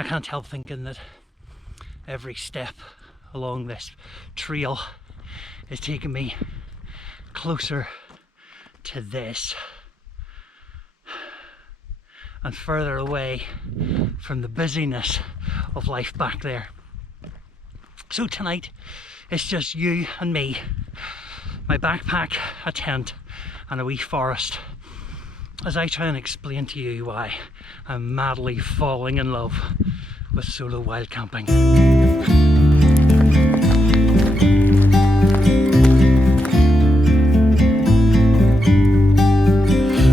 I can't help thinking that every step along this trail is taking me closer to this and further away from the busyness of life back there. So tonight it's just you and me, my backpack, a tent and a wee forest, as I try and explain to you why I'm madly falling in love with solo wild camping.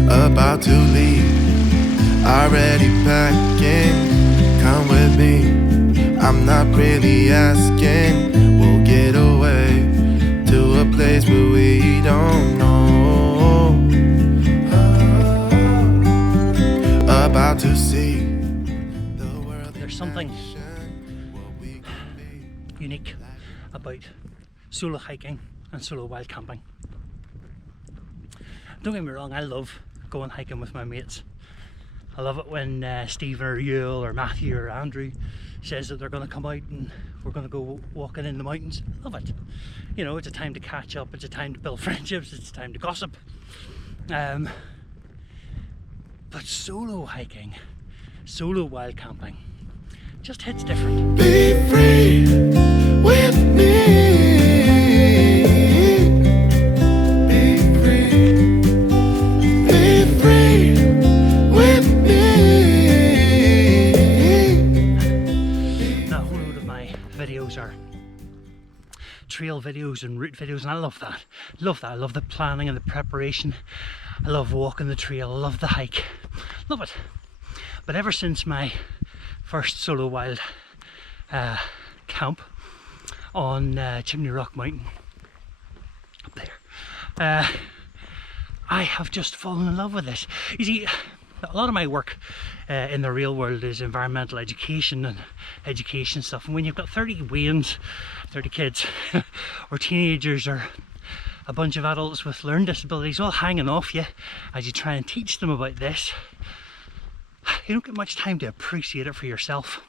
About to leave, already packing. Come with me, I'm not really asking. We'll get away to a place where we don't know. About to see the world. There's something unique about solo hiking and solo wild camping. Don't get me wrong, I love going hiking with my mates. I love it when Stephen or Yule or Matthew or Andrew says that they're going to come out and we're going to go walking in the mountains. I love it. You know, it's a time to catch up, it's a time to build friendships, it's a time to gossip. But solo hiking, solo wild camping, just hits different. Be free with me. Be free. Be free with me. Now, a whole load of my videos are trail videos and route videos, and I love that. I love the planning and the preparation. I love walking the trail, I love the hike, love it. But ever since my first solo wild camp on Chimney Rock Mountain, up there, I have just fallen in love with this. You see, a lot of my work in the real world is environmental education and education stuff, and when you've got 30 Waynes, 30 kids or teenagers or a bunch of adults with learning disabilities all hanging off you as you try and teach them about this, you don't get much time to appreciate it for yourself.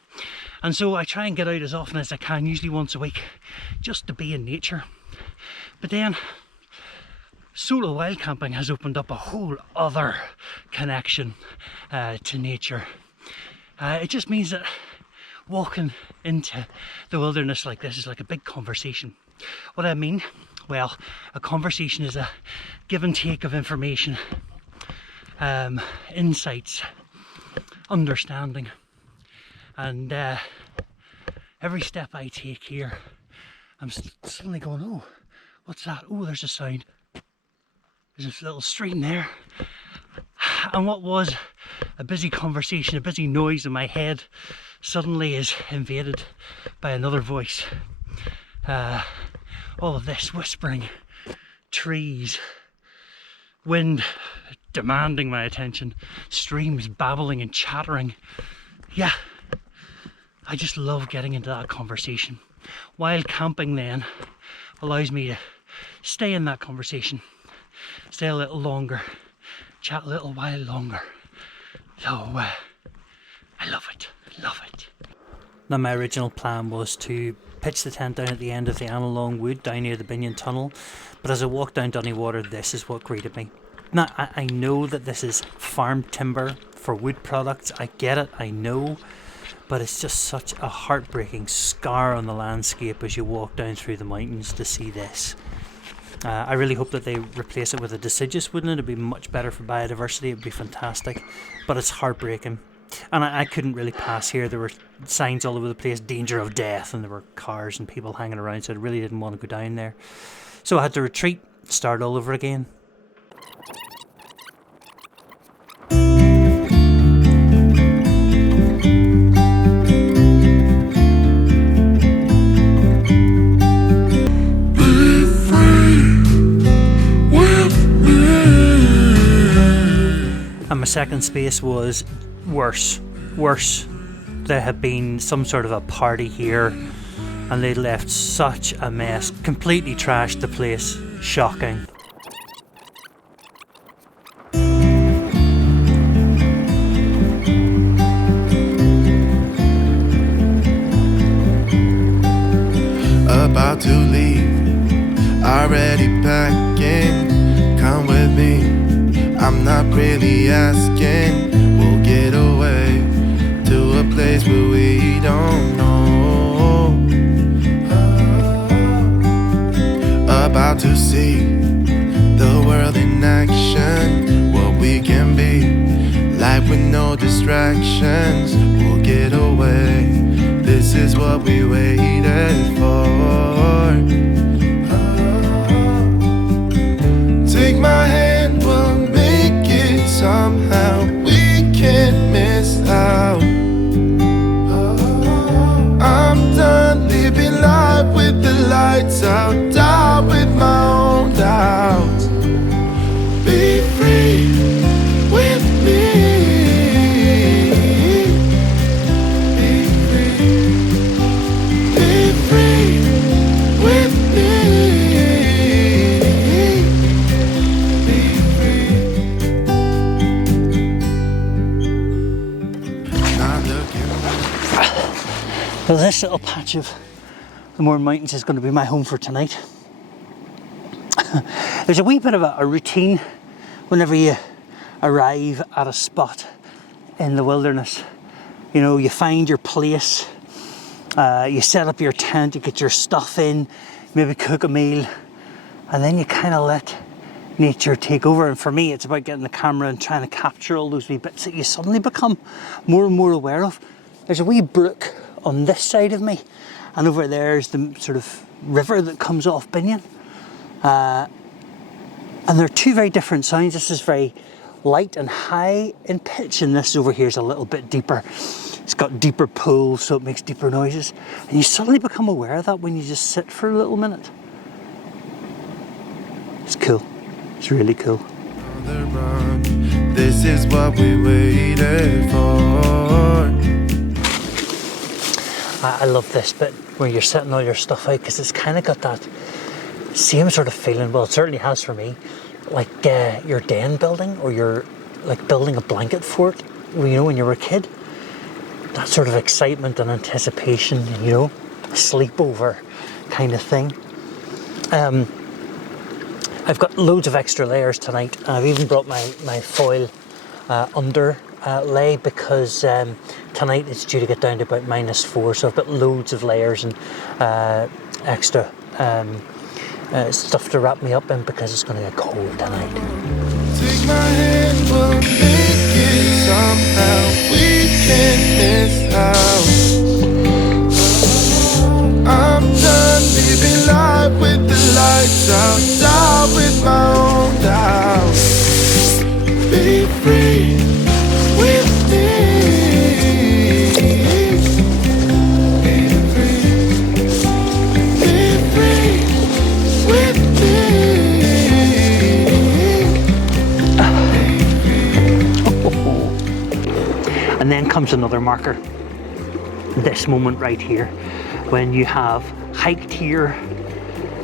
And so I try and get out as often as I can, usually once a week, just to be in nature. But then solo wild camping has opened up a whole other connection to nature. It just means that walking into the wilderness like this is like a big conversation. What I mean? Well, a conversation is a give and take of information, insights, understanding, and every step I take here, I'm suddenly going, oh, what's that? Oh, there's a sound. There's this little stream there. And what was a busy conversation, a busy noise in my head, suddenly is invaded by another voice. All of this whispering, trees, wind demanding my attention, streams babbling and chattering. Yeah, I just love getting into that conversation. Wild camping then allows me to stay in that conversation, stay a little longer, chat a little while longer. So I love it, love it. Now, my original plan was to pitch the tent down at the end of the Annalong Wood down near the Binion Tunnel, but as I walked down Dunnywater, this is what greeted me. Now, I know that this is farm timber for wood products, I get it, I know, but it's just such a heartbreaking scar on the landscape as you walk down through the mountains to see this. I really hope that they replace it with a deciduous, wouldn't it? It'd be much better for biodiversity, it'd be fantastic, but it's heartbreaking. And I couldn't really pass here. There were signs all over the place, danger of death, and there were cars and people hanging around, so I really didn't want to go down there. So I had to retreat, start all over again. And my second space was worse. There had been some sort of a party here and they'd left such a mess, completely trashed the place. Shocking. about to leave, already packing. Come with me, I'm not really asking. We'll get away to a place where we don't know. About to see the world in action, what we can be, life with no distractions. We'll get away, this is what we waited for. Take my hand, we'll make it somehow. We can't miss out. I'm done living life with the lights out, die with my own doubts. Be free with me. Be free. Be free with me. Be free. Not looking back. Well, this little patch of the Mourne Mountains is going to be my home for tonight. There's a wee bit of a routine whenever you arrive at a spot in the wilderness. You know, you find your place, you set up your tent, you get your stuff in, maybe cook a meal, and then you kind of let nature take over. And for me, it's about getting the camera and trying to capture all those wee bits that you suddenly become more and more aware of. There's a wee brook on this side of me, and over there is the sort of river that comes off Binion. And they're two very different sounds. This is very light and high in pitch, and this over here is a little bit deeper. It's got deeper pools, so it makes deeper noises. And you suddenly become aware of that when you just sit for a little minute. It's cool. It's really cool. This is what we waited for. I love this bit where you're setting all your stuff out, because it's kind of got that same sort of feeling, well, it certainly has for me, like your den building, or you're like building a blanket fort, you know, when you were a kid. That sort of excitement and anticipation, you know, a sleepover kind of thing. I've got loads of extra layers tonight. I've even brought my foil underlay, because tonight it's due to get down to about -4, so I've got loads of layers and extra stuff to wrap me up in, because it's going to get cold tonight. Take my hand, we'll make it somehow. We can't miss out. I'm done living life with the lights out, die with my own doubts. Be free with me. Be free. Be free with me. And then comes another marker. This moment right here, when you have hiked here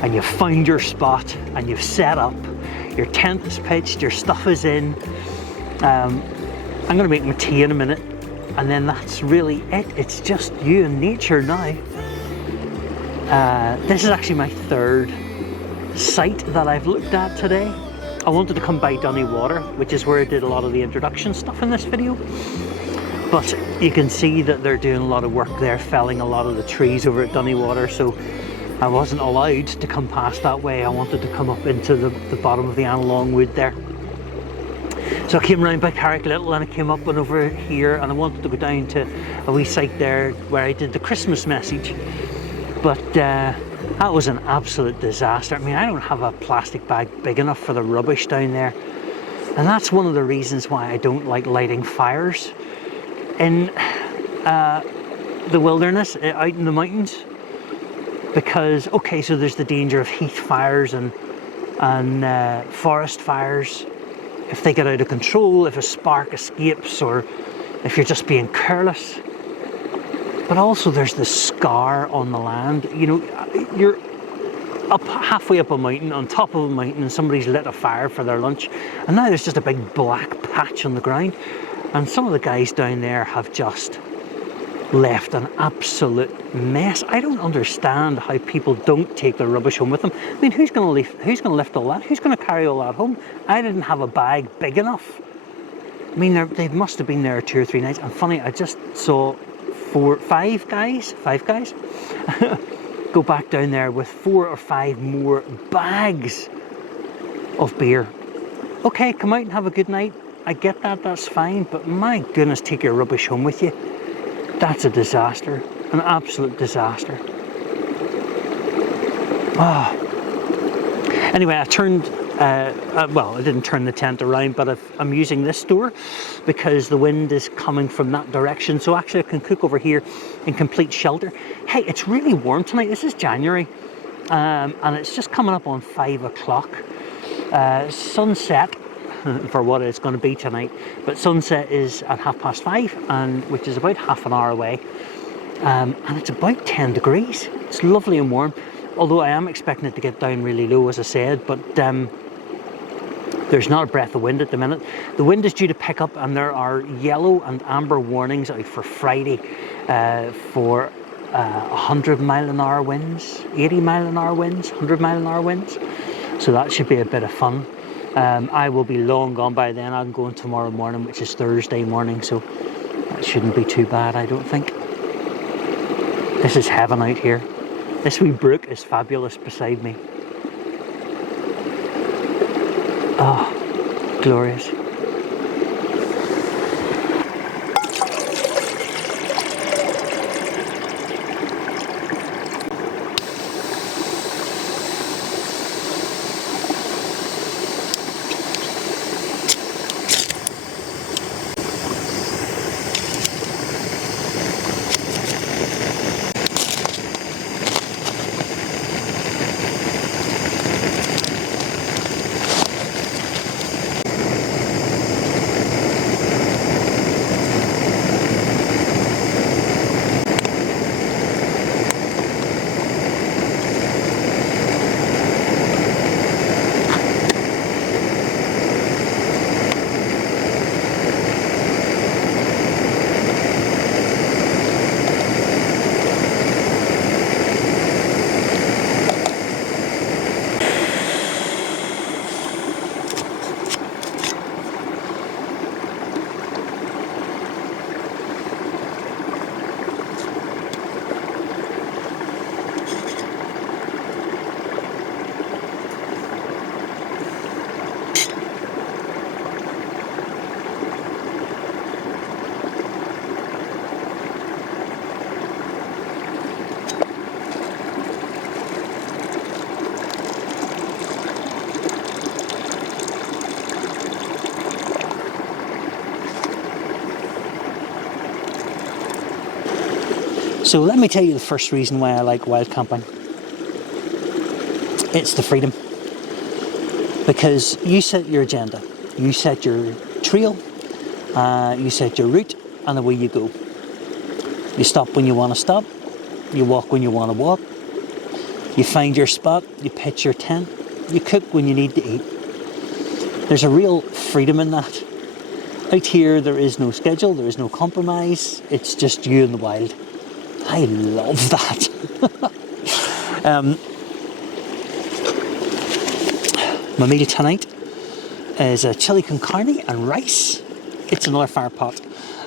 and you've found your spot and you've set up, your tent is pitched, your stuff is in. I'm going to make my tea in a minute, and then that's really it. It's just you and nature now. This is actually my third site that I've looked at today. I wanted to come by Dunny Water, which is where I did a lot of the introduction stuff in this video. But you can see that they're doing a lot of work there, felling a lot of the trees over at Dunny Water, so I wasn't allowed to come past that way. I wanted to come up into the bottom of the Annalong Wood there. So I came round by Carrick Little, and I came up and over here, and I wanted to go down to a wee site there where I did the Christmas message. But that was an absolute disaster. I mean, I don't have a plastic bag big enough for the rubbish down there. And that's one of the reasons why I don't like lighting fires in the wilderness, out in the mountains. Because, okay, so there's the danger of heath fires and forest fires. If they get out of control, if a spark escapes, or if you're just being careless. But also there's the scar on the land. You know, you're up halfway up a mountain, on top of a mountain, and somebody's lit a fire for their lunch, and now there's just a big black patch on the ground. And some of the guys down there have just left an absolute mess. I don't understand how people don't take their rubbish home with them. I mean, who's going to lift all that? Who's going to carry all that home? I didn't have a bag big enough. I mean, they must have been there 2 or 3 nights. And funny, I just saw five guys go back down there with 4 or 5 more bags of beer. Okay, come out and have a good night. I get that, that's fine, but my goodness, take your rubbish home with you. That's a disaster, an absolute disaster. Anyway, I turned, well, I didn't turn the tent around, but I'm using this door because the wind is coming from that direction. So actually I can cook over here in complete shelter. Hey, it's really warm tonight. This is January, and it's just coming up on 5 o'clock. Sunset, for what it's going to be tonight, but sunset is at 5:30, and which is about half an hour away, and it's about 10 degrees. It's lovely and warm, although I am expecting it to get down really low, as I said, but there's not a breath of wind at the minute. The wind is due to pick up, and there are yellow and amber warnings out for Friday for 100-mile-an-hour winds, 80-mile-an-hour winds, 100-mile-an-hour winds, so that should be a bit of fun. I will be long gone by then. I'm going tomorrow morning, which is Thursday morning, so that shouldn't be too bad, I don't think. This is heaven out here. This wee brook is fabulous beside me. Oh, glorious. So let me tell you the first reason why I like wild camping. It's the freedom. Because you set your agenda, you set your trail, you set your route, and away you go. You stop when you want to stop, you walk when you want to walk, you find your spot, you pitch your tent, you cook when you need to eat. There's a real freedom in that. Out here there is no schedule, there is no compromise, it's just you and the wild. I love that. My meal tonight is a chili con carne and rice. It's another fire pot.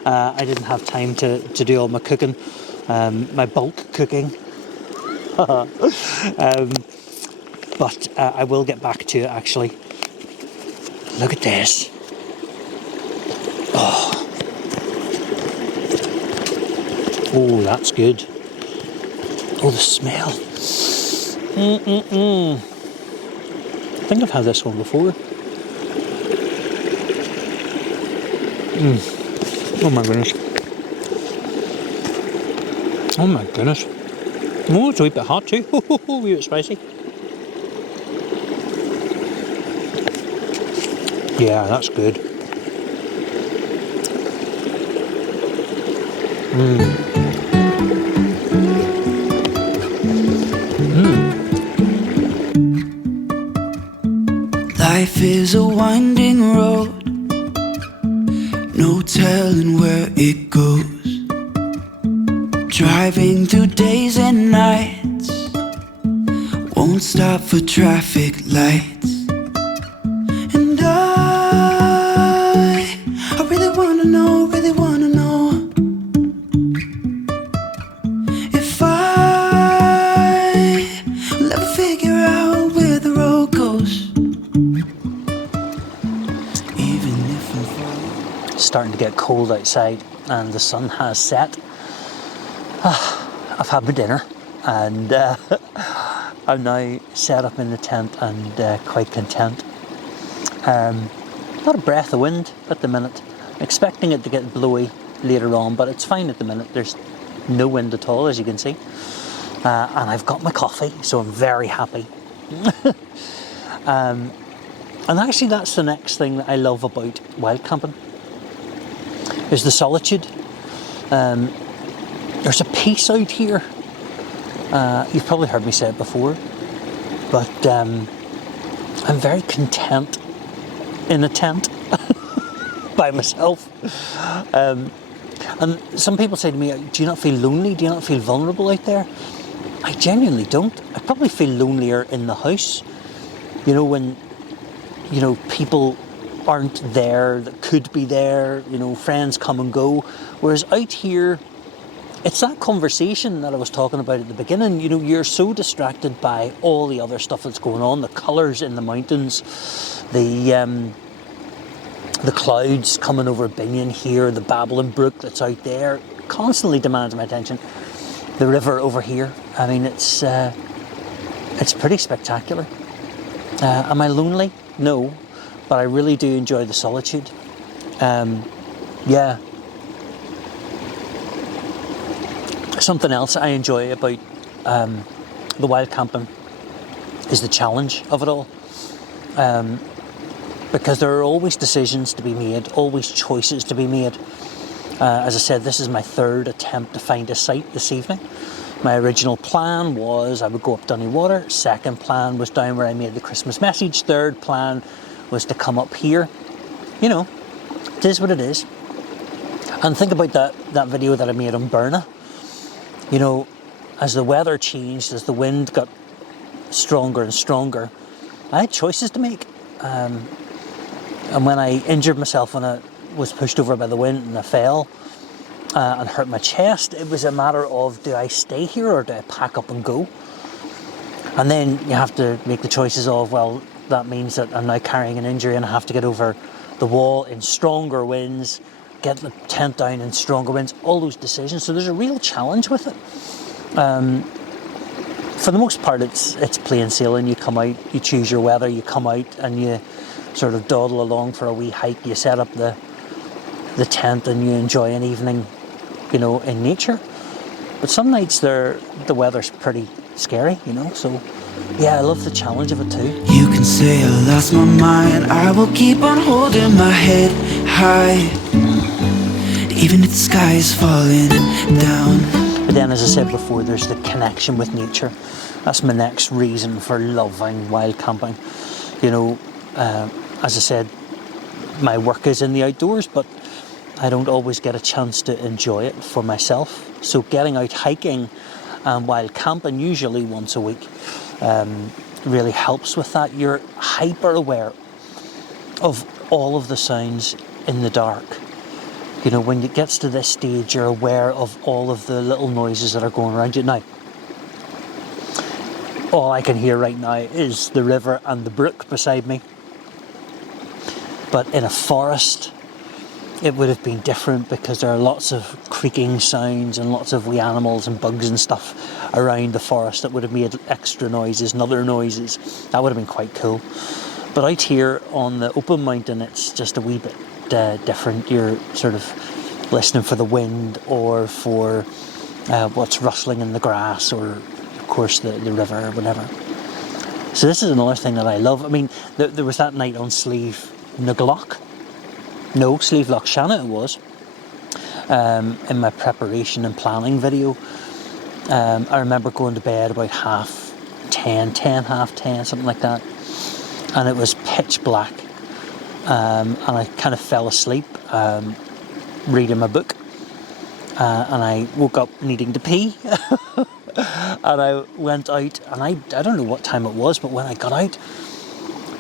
I didn't have time to do all my cooking, my bulk cooking. But I will get back to it actually. Look at this. Oh, that's good. Oh, the smell. I think I've had this one before. Oh my goodness. Oh my goodness. Oh, it's a wee bit hot too. A wee bit spicy. Yeah, that's good. Life is a winding road, no telling where it goes. driving through days and nights, won't stop for traffic lights. And I really wanna know, if I will ever figure out where the road goes. Even if I'm falling. It's starting to get cold outside and the sun has set. I've had my dinner and I'm now set up in the tent and quite content. Not a breath of wind at the minute. I'm expecting it to get blowy later on, but it's fine at the minute. There's no wind at all, as you can see. And I've got my coffee, so I'm very happy. And actually that's the next thing that I love about wild camping, is the solitude. There's a peace out here. You've probably heard me say it before, but I'm very content in a tent by myself. And some people say to me, do you not feel lonely? Do you not feel vulnerable out there? I genuinely don't. I probably feel lonelier in the house. You know, when, you know, people aren't there that could be there, you know, friends come and go. Whereas out here, it's that conversation that I was talking about at the beginning. You know, you're so distracted by all the other stuff that's going on, the colours in the mountains, the clouds coming over Binion here, the babbling brook that's out there, constantly demands my attention. The river over here, I mean, it's pretty spectacular. Am I lonely? No, but I really do enjoy the solitude. Yeah. Something else I enjoy about the wild camping is the challenge of it all. Because there are always decisions to be made, always choices to be made. As I said, this is my third attempt to find a site this evening. My original plan was I would go up Dunny Water. Second plan was down where I made the Christmas message. Third plan was to come up here. You know, it is what it is. And think about that video that I made on Burna. You know, as the weather changed, as the wind got stronger and stronger, I had choices to make. And when I injured myself when I was pushed over by the wind and I fell and hurt my chest, it was a matter of, do I stay here or do I pack up and go? And then you have to make the choices of, well, that means that I'm now carrying an injury and I have to get over the wall in stronger winds, get the tent down in stronger winds, all those decisions. So there's a real challenge with it. For the most part, it's plain sailing. You come out, you choose your weather, you come out and you sort of dawdle along for a wee hike. You set up the tent and you enjoy an evening, you know, in nature. But some nights the weather's pretty scary, you know, so yeah, I love the challenge of it too. You can say I lost my mind, I will keep on holding my head high, even if the sky is falling down. But then, as I said before, there's the connection with nature. That's my next reason for loving wild camping. You know, as I said, my work is in the outdoors, but I don't always get a chance to enjoy it for myself. So getting out hiking and wild camping, usually once a week, really helps with that. You're hyper aware of all of the sounds in the dark. You know, when it gets to this stage, you're aware of all of the little noises that are going around you. Now, all I can hear right now is the river and the brook beside me. But in a forest, it would have been different because there are lots of creaking sounds and lots of wee animals and bugs and stuff around the forest that would have made extra noises and other noises. That would have been quite cool. But out here on the open mountain, it's just a wee bit different. You're sort of listening for the wind or for what's rustling in the grass or, of course, the river or whatever. So this is another thing that I love. I mean, there was that night on Slieve Loch Shanna it was, in my preparation and planning video. I remember going to bed about 10:30, something like that, and it was pitch black, and I kind of fell asleep reading my book, and I woke up needing to pee. And I went out, and I don't know what time it was, but when I got out,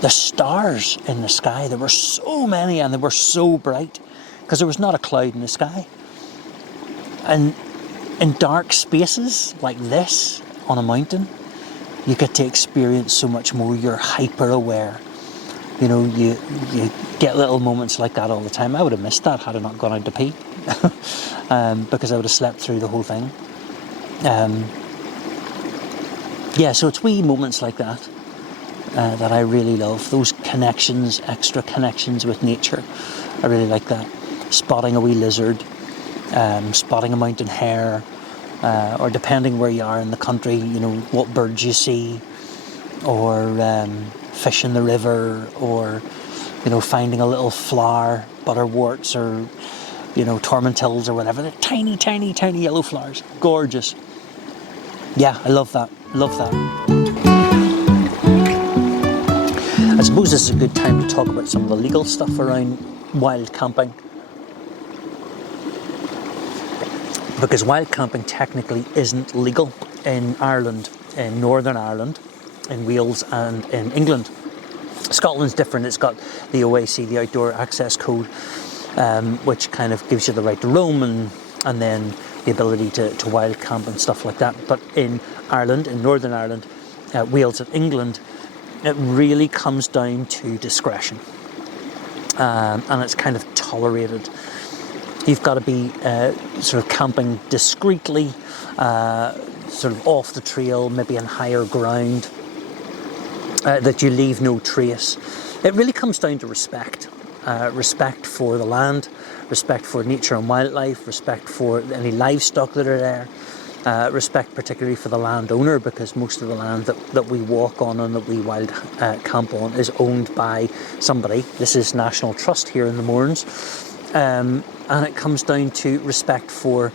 the stars in the sky, there were so many, and they were so bright because there was not a cloud in the sky. And in dark spaces like this on a mountain, you get to experience so much more. You're hyper aware. You know, you get little moments like that all the time. I would have missed that had I not gone out to pee, because I would have slept through the whole thing. Yeah, so it's wee moments like that that I really love. Those connections, extra connections with nature. I really like that. Spotting a wee lizard, spotting a mountain hare, or depending where you are in the country, you know, what birds you see, or fish in the river, or, you know, finding a little flower, butterworts, or, you know, tormentils or whatever. They're tiny, tiny, tiny yellow flowers. Gorgeous. Yeah, I love that. Love that. I suppose this is a good time to talk about some of the legal stuff around wild camping. Because wild camping technically isn't legal in Ireland, in Northern Ireland, in Wales and in England. Scotland's different. It's got the OAC, the Outdoor Access Code, which kind of gives you the right to roam and then the ability to wild camp and stuff like that. But in Ireland, in Northern Ireland, Wales and England, it really comes down to discretion. And it's kind of tolerated. You've got to be sort of camping discreetly, sort of off the trail, maybe on higher ground, that you leave no trace. It really comes down to respect. Respect for the land, respect for nature and wildlife, respect for any livestock that are there, respect particularly for the landowner, because most of the land that we walk on and that we wild camp on is owned by somebody. This is National Trust here in the Mournes. And it comes down to respect for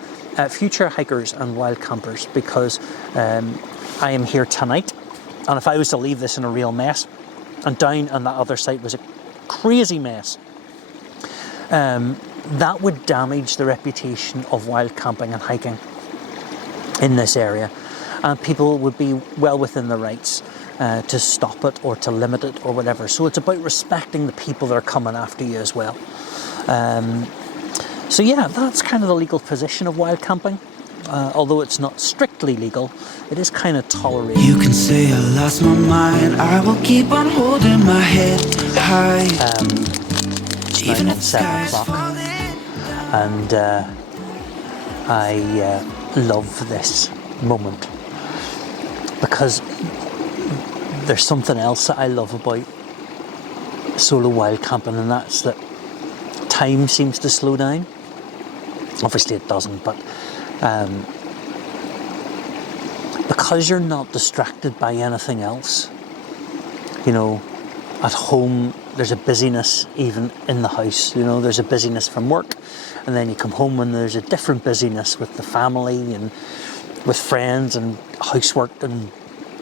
future hikers and wild campers, because I am here tonight, and if I was to leave this in a real mess, and down on that other side was a crazy mess, that would damage the reputation of wild camping and hiking in this area, and people would be well within their rights to stop it or to limit it or whatever. So it's about respecting the people that are coming after you as well. So yeah, that's kind of the legal position of wild camping. Although it's not strictly legal, it is kind of tolerated. You can say I lost my mind, I will keep on holding my head high. It's now at 7 o'clock, and I love this moment, because there's something else that I love about solo wild camping, and that's that time seems to slow down. Obviously it doesn't, but because you're not distracted by anything else. You know, at home there's a busyness even in the house. You know, there's a busyness from work, and then you come home and there's a different busyness with the family and with friends and housework and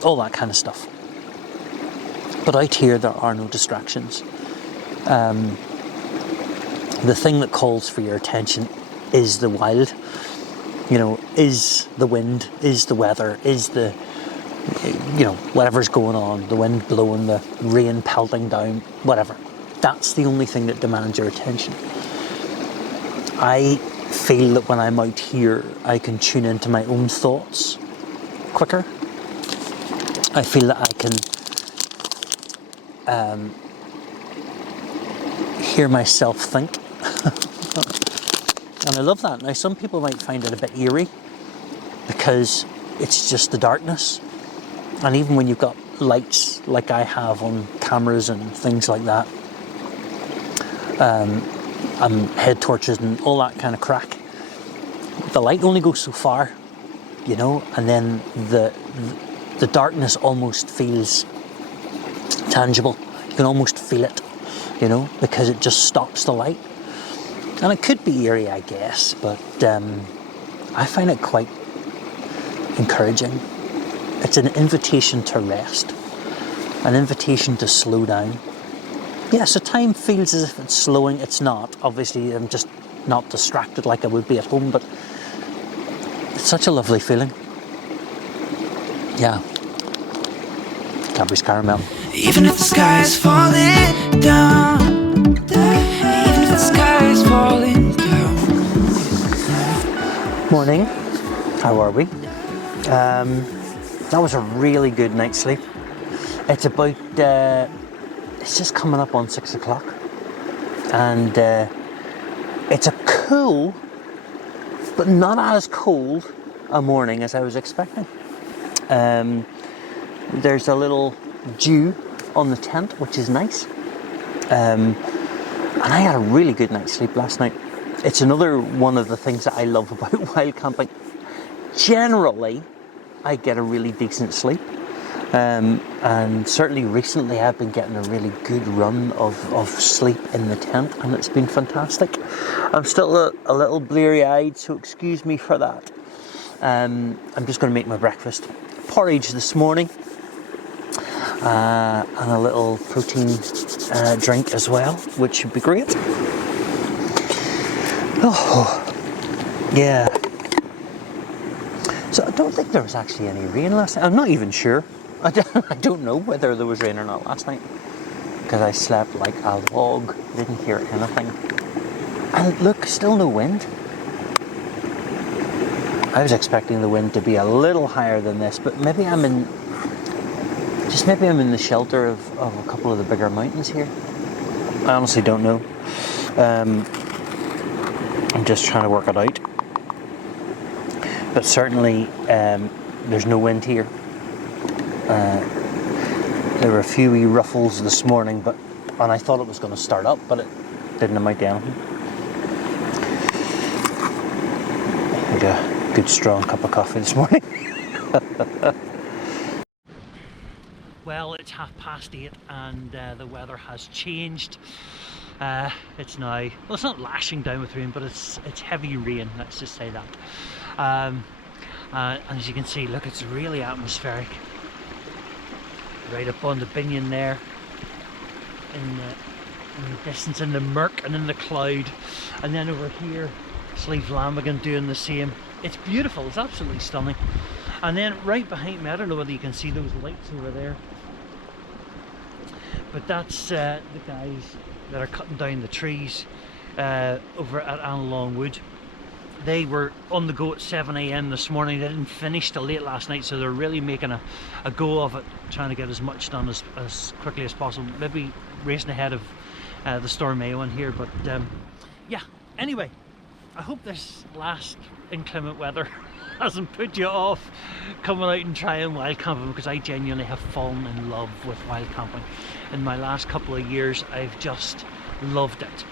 all that kind of stuff. But out here there are no distractions. The thing that calls for your attention is the wild. You know, is the wind, is the weather, is the, you know, whatever's going on, the wind blowing, the rain pelting down, whatever. That's the only thing that demands your attention. I feel that when I'm out here, I can tune into my own thoughts quicker. I feel that I can hear myself think. And I love that. Now, some people might find it a bit eerie because it's just the darkness. And even when you've got lights like I have on cameras and things like that, and head torches and all that kind of crack, the light only goes so far, you know, and then the darkness almost feels tangible. You can almost feel it, you know, because it just stops the light. And it could be eerie, I guess, but I find it quite encouraging. It's an invitation to rest, an invitation to slow down. Yeah, so time feels as if it's slowing. It's not. Obviously, I'm just not distracted like I would be at home, but such a lovely feeling. Yeah. Cadbury's caramel. Even if the sky is falling down, even if the sky is falling down. Morning. How are we? That was a really good night's sleep. It's about, it's just coming up on 6 o'clock. And it's a cool, but not as cold a morning as I was expecting. There's a little dew on the tent, which is nice. And I had a really good night's sleep last night. It's another one of the things that I love about wild camping. Generally, I get a really decent sleep. And certainly recently I've been getting a really good run of sleep in the tent, and it's been fantastic. I'm still a little bleary-eyed, so excuse me for that. I'm just going to make my breakfast. Porridge this morning. And a little protein drink as well, which should be great. Oh, yeah. So I don't think there was actually any rain last night. I'm not even sure. I don't know whether there was rain or not last night, because I slept like a log, didn't hear anything. And look, still no wind. I was expecting the wind to be a little higher than this, but maybe I'm in the shelter of a couple of the bigger mountains here. I honestly don't know. I'm just trying to work it out. But certainly there's no wind here. There were a few wee ruffles this morning, and I thought it was going to start up, but it didn't amount to anything. Had a good strong cup of coffee this morning. Well, it's 8:30 and the weather has changed. It's now, well, it's not lashing down with rain, but it's heavy rain, let's just say that. And as you can see, look, it's really atmospheric. Right up on the Binion there, in the distance, in the murk and in the cloud, and then over here, Slieve Lambhagan doing the same. It's beautiful, it's absolutely stunning. And then right behind me, I don't know whether you can see those lights over there, but that's the guys that are cutting down the trees over at Annalong Wood. They were on the go at 7 AM this morning. They didn't finish till late last night, so they're really making a go of it, trying to get as much done as quickly as possible. Maybe racing ahead of the Storm Éowyn here, but yeah. Anyway, I hope this last inclement weather hasn't put you off coming out and trying wild camping, because I genuinely have fallen in love with wild camping. In my last couple of years, I've just loved it.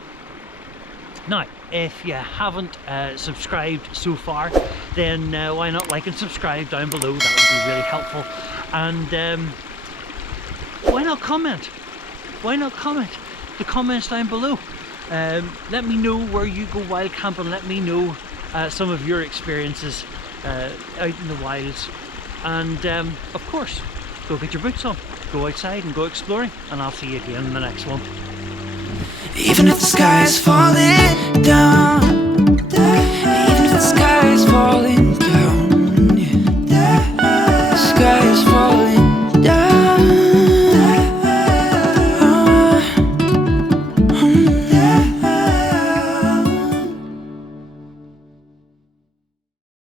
Now, if you haven't subscribed so far, then why not like and subscribe down below? That would be really helpful. And why not comment? Why not comment? The comments down below. Let me know where you go wild camping. Let me know some of your experiences out in the wilds. And of course, go get your boots on, go outside and go exploring. And I'll see you again in the next one. Even if the sky is falling down,